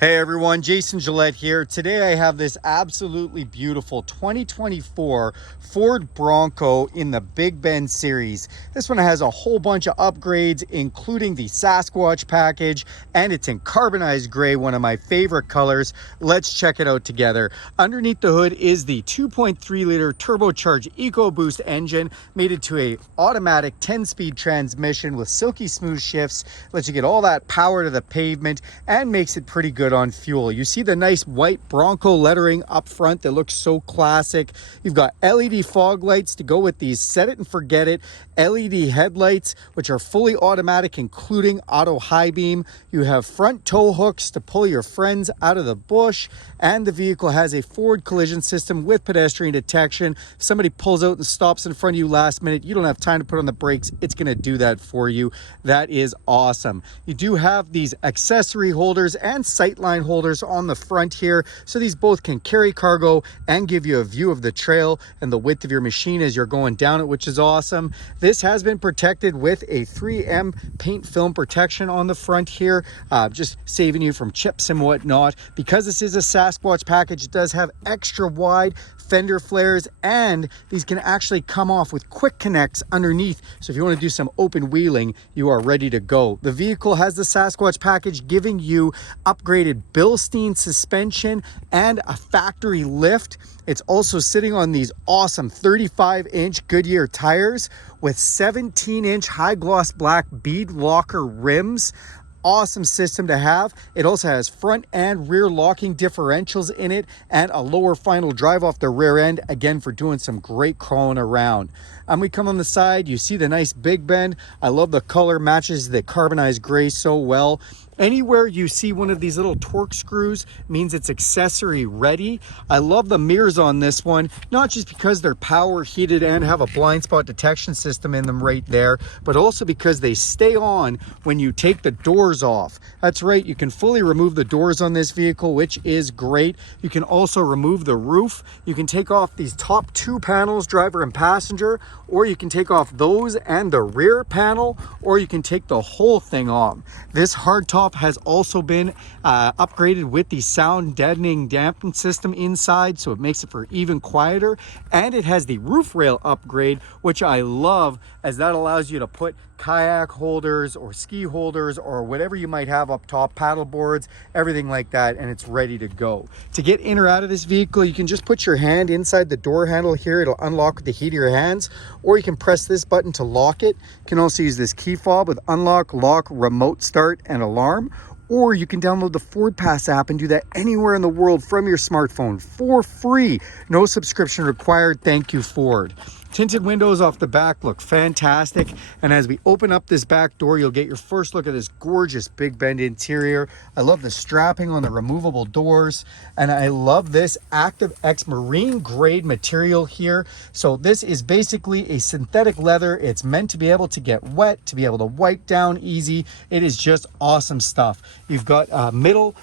Hey everyone, Jason Gillette here. Today I have this absolutely beautiful 2024 Ford Bronco in the Big Bend series. This one has a whole bunch of upgrades, including the Sasquatch Package, and it's in Carbonized Grey, one of my favorite colors. Let's check it out together. Underneath the hood is the 2.3 liter turbocharged EcoBoost engine, made into a automatic 10-speed transmission with silky smooth shifts, lets you get all that power to the pavement and makes it pretty good on fuel. You see the nice white Bronco lettering up front that looks so classic. You've got LED fog lights to go with these set it and forget it LED headlights, which are fully automatic, including auto high beam. You have front tow hooks to pull your friends out of the bush, and the vehicle has a forward collision system with pedestrian detection. If somebody pulls out and stops in front of you last minute, you don't have time to put on the brakes, it's going to do that for you. That is awesome. You do have these accessory holders and sightline holders on the front here, so these both can carry cargo and give you a view of the trail and the width of your machine as you're going down it, which is awesome. This has been protected with a 3M paint film protection on the front here, just saving you from chips and whatnot. Because this is a Sasquatch package, it does have extra wide fender flares, and these can actually come off with quick connects underneath, so if you want to do some open wheeling, you are ready to go. The vehicle has the Sasquatch package, giving you upgraded Bilstein suspension and a factory lift. It's also sitting on these awesome 35-inch Goodyear tires with 17-inch high gloss black bead locker rims. Awesome system to have. It also has front and rear locking differentials in it and a lower final drive off the rear end, again for doing some great crawling around. And we come on the side, you see the nice Big Bend. I love the color, matches the Carbonized Grey so well. Anywhere you see one of these little torque screws means it's accessory ready. I love the mirrors on this one, not just because they're power heated and have a blind spot detection system in them right there, but also because they stay on when you take the doors off. That's right, you can fully remove the doors on this vehicle, which is great. You can also remove the roof. You can take off these top two panels, driver and passenger, or you can take off those and the rear panel, or you can take the whole thing off. This hardtop has also been upgraded with the sound deadening dampening system inside, so it makes it for even quieter, and it has the roof rail upgrade, which I love, as that allows you to put kayak holders or ski holders or whatever you might have up top, paddle boards, everything like that, and it's ready to go. To get in or out of this vehicle, you can just put your hand inside the door handle here. It'll unlock with the heat of your hands, or you can press this button to lock it. You can also use this key fob with unlock, lock, remote start, and alarm. Or you can download the FordPass app and do that anywhere in the world from your smartphone for free. No subscription required. Thank you, Ford. Tinted windows off the back look fantastic, and as we open up this back door, you'll get your first look at this gorgeous Big Bend interior. I love the strapping on the removable doors, and I love this ActiveX marine grade material here. So this is basically a synthetic leather. It's meant to be able to get wet, to be able to wipe down easy. It is just awesome stuff. You've got a middle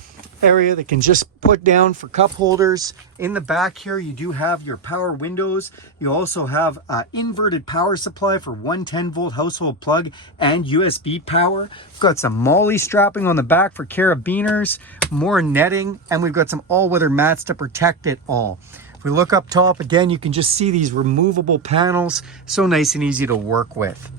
area that can just put down for cup holders. In the back here, you do have your power windows. You also have inverted power supply for 110-volt household plug and USB power. We've got some MOLLE strapping on the back for carabiners, more netting, and we've got some all-weather mats to protect it all. If we look up top again, you can just see these removable panels, so nice and easy to work with.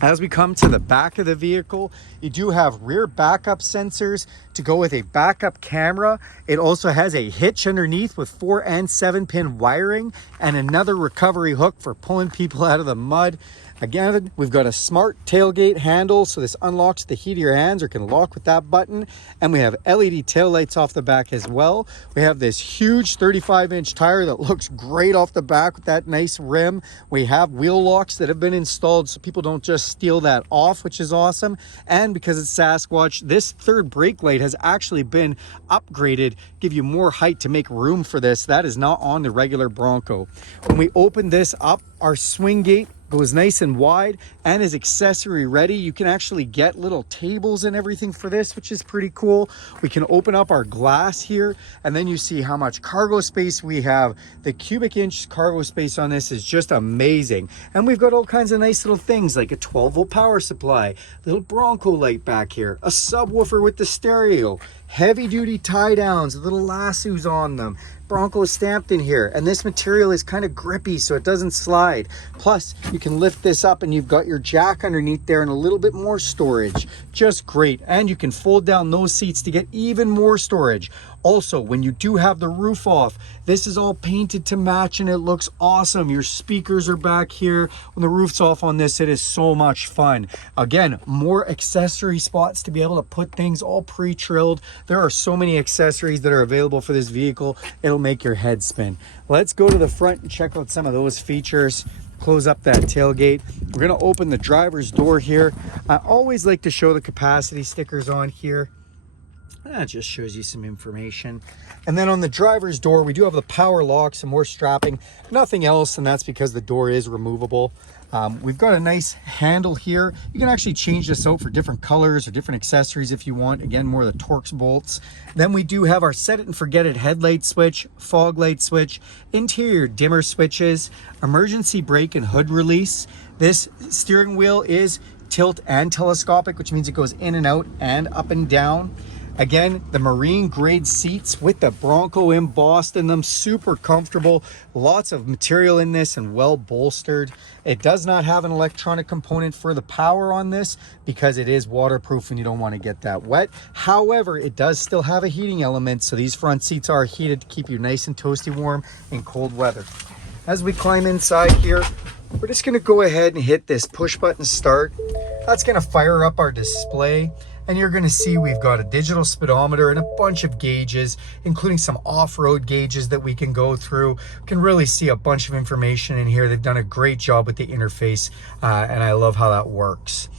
As we come to the back of the vehicle, you do have rear backup sensors to go with a backup camera. It also has a hitch underneath with 4 and 7-pin wiring and another recovery hook for pulling people out of the mud. Again, we've got a smart tailgate handle, so this unlocks the heat of your hands or can lock with that button. And we have LED taillights off the back as well. We have this huge 35-inch tire that looks great off the back with that nice rim. We have wheel locks that have been installed so people don't just steal that off, which is awesome. And because it's Sasquatch, this third brake light has actually been upgraded, give you more height to make room for this. That is not on the regular Bronco. When we open this up, our swing gate goes nice and wide and is accessory ready. You can actually get little tables and everything for this, which is pretty cool. We can open up our glass here, and then you see how much cargo space we have. The cubic inch cargo space on this is just amazing. And we've got all kinds of nice little things like a 12-volt power supply, little Bronco light back here, a subwoofer with the stereo, heavy duty tie downs, little lassos on them. Bronco is stamped in here, and this material is kind of grippy so it doesn't slide. Plus you can lift this up and you've got your jack underneath there and a little bit more storage. Just great. And you can fold down those seats to get even more storage. Also, when you do have the roof off, this is all painted to match and it looks awesome. Your speakers are back here. When the roof's off on this, it is so much fun. Again, more accessory spots to be able to put things all pre-trilled. There are so many accessories that are available for this vehicle. It'll make your head spin. Let's go to the front and check out some of those features. Close up that tailgate. We're going to open the driver's door here. I always like to show the capacity stickers on here. That just shows you some information. And then on the driver's door, we do have the power lock, some more strapping, nothing else, and that's because the door is removable. We've got a nice handle here. You can actually change this out for different colors or different accessories if you want. Again, more of the Torx bolts. Then we do have our set it and forget it headlight switch, fog light switch, interior dimmer switches, emergency brake and hood release. This steering wheel is tilt and telescopic, which means it goes in and out and up and down. Again, the marine grade seats with the Bronco embossed in them, super comfortable, lots of material in this and well bolstered. It does not have an electronic component for the power on this because it is waterproof and you don't want to get that wet. However, it does still have a heating element, so these front seats are heated to keep you nice and toasty warm in cold weather. As we climb inside here, we're just going to go ahead and hit this push button start. That's going to fire up our display. And you're going to see we've got a digital speedometer and a bunch of gauges, including some off-road gauges that we can go through. You can really see a bunch of information in here. They've done a great job with the interface, and I love how that works.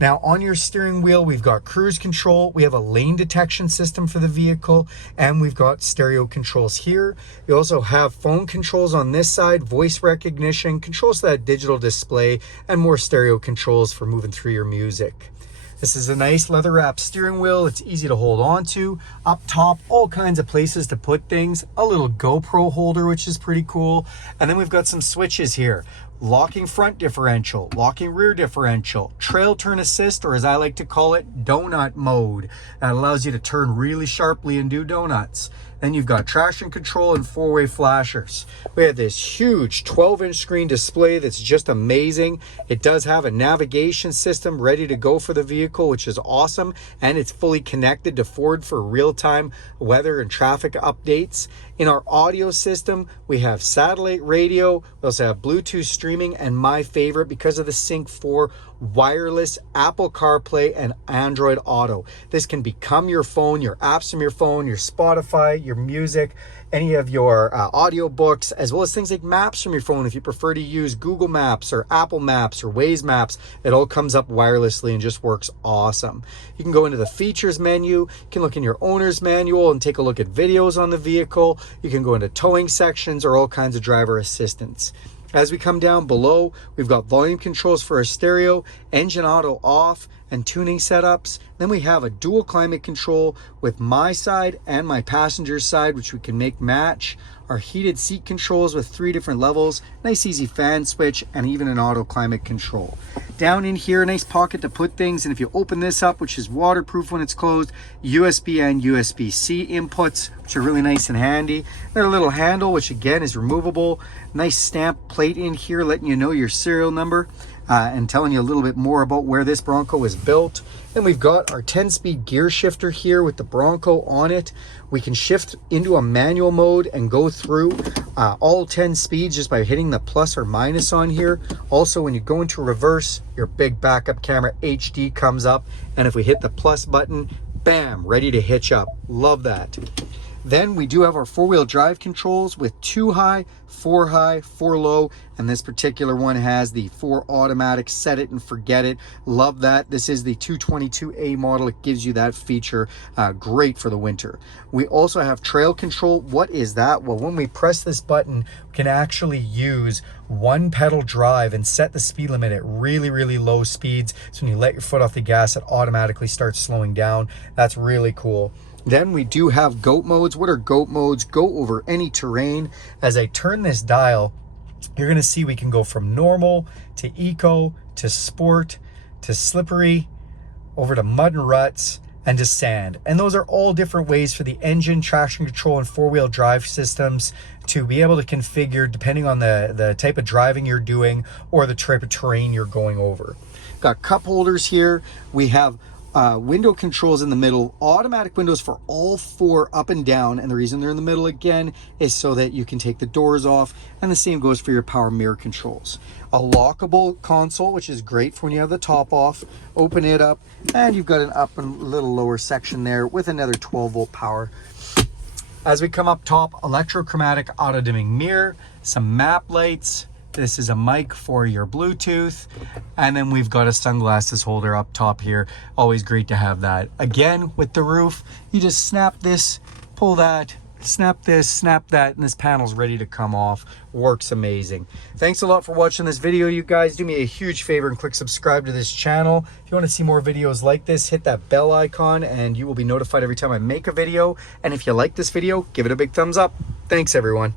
Now on your steering wheel, we've got cruise control, we have a lane detection system for the vehicle, and we've got stereo controls here. You also have phone controls on this side, voice recognition, controls to that digital display, and more stereo controls for moving through your music. This is a nice leather wrap steering wheel. It's easy to hold on to. Up top, all kinds of places to put things. A little GoPro holder, which is pretty cool. And then we've got some switches here. Locking front differential, locking rear differential, trail turn assist, or as I like to call it, donut mode. That allows you to turn really sharply and do donuts. Then you've got traction control and four-way flashers. We have this huge 12-inch screen display that's just amazing. It does have a navigation system ready to go for the vehicle, which is awesome. And it's fully connected to Ford for real-time weather and traffic updates. In our audio system, we have satellite radio. We also have Bluetooth streaming, and my favorite, because of the Sync 4, wireless Apple CarPlay and Android Auto. This can become your phone, your apps from your phone, your Spotify, your music, any of your audio books, as well as things like maps from your phone. If you prefer to use Google Maps or Apple Maps or Waze Maps, it all comes up wirelessly and just works awesome. You can go into the features menu, you can look in your owner's manual and take a look at videos on the vehicle. You can go into towing sections or all kinds of driver assistance. As we come down below, we've got volume controls for our stereo, engine auto off, and tuning setups. Then we have a dual climate control with my side and my passenger's side, which we can make match. Our heated seat controls with 3 different levels, nice easy fan switch, and even an auto climate control. Down in here, a nice pocket to put things, and if you open this up, which is waterproof when it's closed, USB and USB-C inputs, which are really nice and handy. Then a little handle, which again is removable. Nice stamp plate in here letting you know your serial number. And telling you a little bit more about where this Bronco was built. Then we've got our 10-speed gear shifter here with the Bronco on it. We can shift into a manual mode and go through all 10 speeds just by hitting the plus or minus on here. Also, when you go into reverse, your big backup camera HD comes up, and if we hit the plus button, bam, ready to hitch up. Love that. Then we do have our 4-wheel drive controls with 2 high, 4 high, 4 low, and this particular one has the 4 automatic set it and forget it. Love that. This is the 222A model. It gives you that feature. Great for the winter. We also have trail control. What is that? Well, when we press this button, we can actually use 1 pedal drive and set the speed limit at really, really low speeds. So when you let your foot off the gas, it automatically starts slowing down. That's really cool. Then we do have GOAT modes. What are GOAT modes? Go over any terrain. As I turn this dial, you're going to see we can go from normal to eco to sport to slippery over to mud and ruts and to sand. And those are all different ways for the engine, traction control, and four-wheel drive systems to be able to configure depending on the type of driving you're doing or the type of terrain you're going over. Got cup holders here. We have window controls in the middle, automatic windows for all four up and down, and the reason they're in the middle again is so that you can take the doors off, and the same goes for your power mirror controls. A lockable console, which is great for when you have the top off. Open it up and you've got an up and little lower section there with another 12-volt power. As we come up top, electrochromatic auto dimming mirror, some map lights. This is a mic for your Bluetooth. And then we've got a sunglasses holder up top here. Always great to have that. Again, with the roof, you just snap this, pull that, snap this, snap that, and this panel's ready to come off. Works amazing. Thanks a lot for watching this video, you guys. Do me a huge favor and click subscribe to this channel. If you want to see more videos like this, hit that bell icon and you will be notified every time I make a video. And if you like this video, give it a big thumbs up. Thanks, everyone.